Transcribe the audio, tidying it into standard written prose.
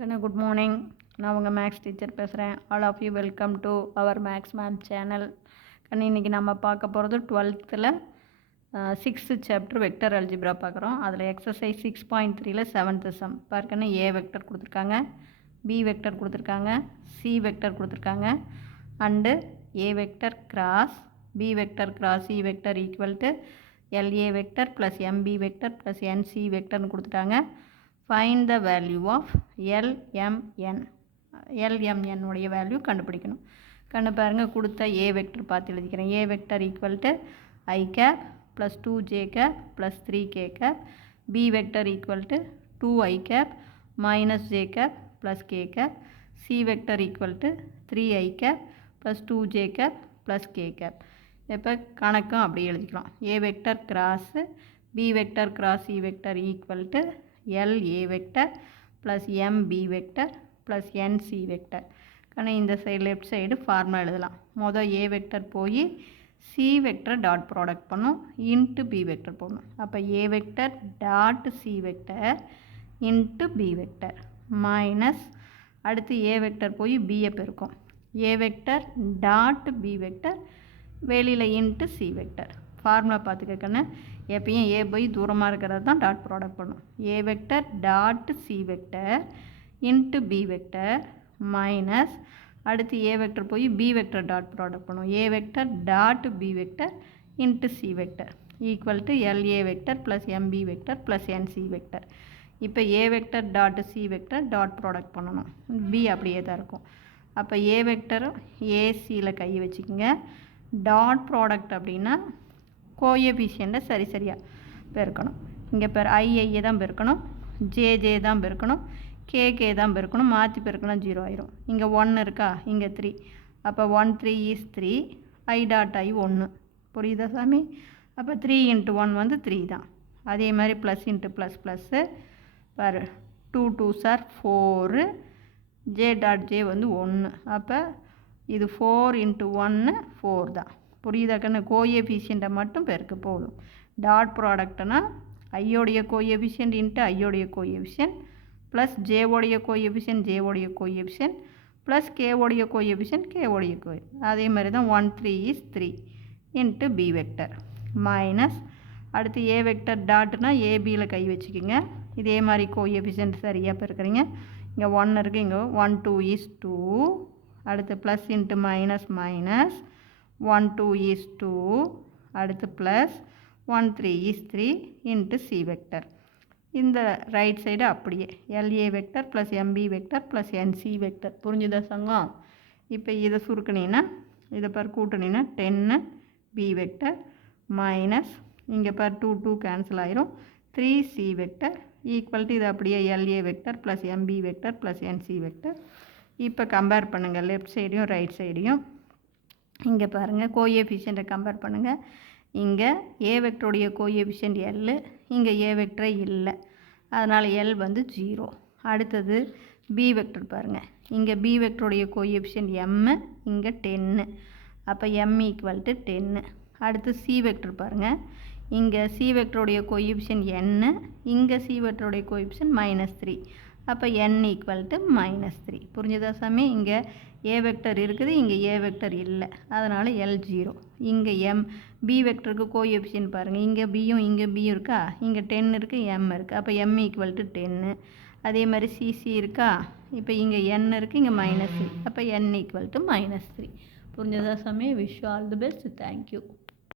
Good morning. நான் உங்கள் maths teacher பேசுகிறேன். All of you welcome to our maths ma'am channel. இன்றைக்கி நம்ம பார்க்க போகிறது 12th 6th chapter vector algebra பார்க்குறோம். அதில் எக்ஸசைஸ் 6.3 7th சம் பார்க்கணும். ஏ வெக்டர் கொடுத்துருக்காங்க, பி வெக்டர் கொடுத்துருக்காங்க, சி வெக்டர் கொடுத்துருக்காங்க, and A vector cross B vector cross C vector equal to L A vector plus M B vector plus N C வெக்டர்னு கொடுத்துட்டாங்க. Find the value of LMN உடைய value கண்டுபிடிக்கணும். பாருங்கள், கொடுத்த ஏ வெக்டர் பார்த்து எழுதிக்கிறேன். A vector equal to I cap plus 2j cap plus 3k cap, B vector equal to 2i cap minus j cap plus k gap, C vector equal to 3i cap plus 2j cap plus k cap. இப்போ கணக்கும் அப்படி எழுதிக்கலாம். A vector cross B vector cross C vector equal to LA vector plus MB vector plus NC vector. இந்த side left side formula எழுதலாம். மொதல் A vector போய் C vector dot product பண்ணும் into B vector போடணும். அப்போ A vector dot C vector into B vector minus அடுத்து A vector போய் பியை பெருக்கும். ஏ வெக்டர் டாட் பி வெக்டர் வெளியில் இன்ட்டு சி வெக்டர். ஃபார்முலா பார்த்துக்கன்னு எப்பயும் ஏ போய் தூரமாக இருக்கிறது தான் டாட் ப்ராடக்ட் பண்ணும். A vector dot C vector into B vector minus அடுத்து ஏ வெக்டர் போய் பி வெக்டர் டாட் ப்ராடக்ட் பண்ணும். A vector dot B vector into C vector equal to LA vector plus MB vector plus NC vector. இப்போ A vector dot C vector dot product பண்ணணும். B அப்படியே தான் இருக்கும். அப்போ ஏ வெக்டரும் ஏசியில் கை வச்சுக்கோங்க. டாட் ப்ராடக்ட் அப்படின்னா கோஎஃபிஷியண்ட்டை சரியாக பெருக்கணும். இங்கே ஐஐயை தான் பெருக்கணும், ஜேஜே தான் பெருக்கணும், கேகே தான் பெருக்கணும். மாற்றி பெருக்கணும் 0 ஆயிரும். இங்கே 1 இருக்கா, இங்கே 3. அப்போ 1 3 is 3, ஐ டாட் ஐ 1. புரியுதா சாமி? அப்போ 3 × 1 வந்து 3 தான். அதே மாதிரி plus into plus plus 2 2s are 4, J dot J வந்து 1. அப்போ இது 4 × 1 4 தான். புரியுதாக்கன்னு கோஎஃபிஷியண்ட்டை மட்டும் பெருக்க போதும். டாட் ப்ராடக்ட்னா ஐயோடைய கோஎஃபிஷியன்ட் இன்ட்டு ஐயோடைய கோஎஃபிஷியன்ட் ப்ளஸ் ஜேவோடைய கோஎஃபிஷியன்ட் ஜேவோடைய கோஎஃபிஷியன்ட் ப்ளஸ் கேவோடைய கோஎஃபிஷியன்ட் கேவோடைய அதே மாதிரி தான் 1 3 is 3 into B vector minus அடுத்து ஏ வெக்டர் டாட்னா ஏபியில் கை வச்சுக்கிங்க. இதே மாதிரி கோஎஃபிஷியன்ட் சரியாக பெருக்கிறீங்க. இங்கே 1 இருக்குது, இங்கே 1 2 is 2. அடுத்து plus into minus minus 1 2 is 2. அடுத்து plus 1 3 is 3 into C vector. இந்த ரைட் சைடு அப்படியே LA vector plus MB vector plus NC vector. புரிஞ்சுதா சங்கம்? இப்போ இதை சுருக்கினீங்கன்னா இதை கூட்டினீங்கன்னா 10 பி வெக்டர் மைனஸ் இங்கே 2 2 கேன்சல் ஆயிரும் 3 சி வெக்டர் ஈக்குவல் டு இது அப்படியே LA vector plus MB vector plus NC vector. இப்போ கம்பேர் பண்ணுங்கள் லெஃப்ட் சைடையும் ரைட் சைடையும். இங்கே பாருங்கள், கோஎஃபிஷியண்ட்டை கம்பேர் பண்ணுங்கள். இங்கே ஏ வெக்டருடைய கோஎஃபிஷியன்ட் L, இங்கே ஏ வெக்டரே இல்லை, அதனால் L வந்து 0. அடுத்தது பி வெக்டர் பாருங்கள். இங்கே பி வெக்டருடைய கோஎஃபிஷியன்ட் M, இங்கே 10. அப்போ M ஈக்குவல் டு 10. அடுத்து சி வெக்டர் பாருங்கள். இங்கே சி வெக்டருடைய கோஎஃபிஷியன்ட் N, இங்கே சி வெக்டருடைய கோஎஃபிஷியன்ட் -3. அப்போ n ஈக்குவல் டு -3. புரிஞ்சுதா சாமி? இங்கே ஏ வெக்டர் இருக்குது, இங்கே ஏ வெக்டர் இல்லை, அதனால் L 0. இங்கே பி வெக்டருக்கு கோஎஃபிஷியன்ட் பாருங்கள். இங்கே பியும் இங்கே பியும் இருக்கா, இங்கே 10 இருக்குது, M இருக்குது. அப்போ M ஈக்குவல் டு 10. அதே மாதிரி சிசி இருக்கா, இப்போ இங்கே n இருக்குது, இங்கே -3. அப்போ n ஈக்குவல் டு -3. புரிஞ்சதா சாமி? Wish all the best. Thank you.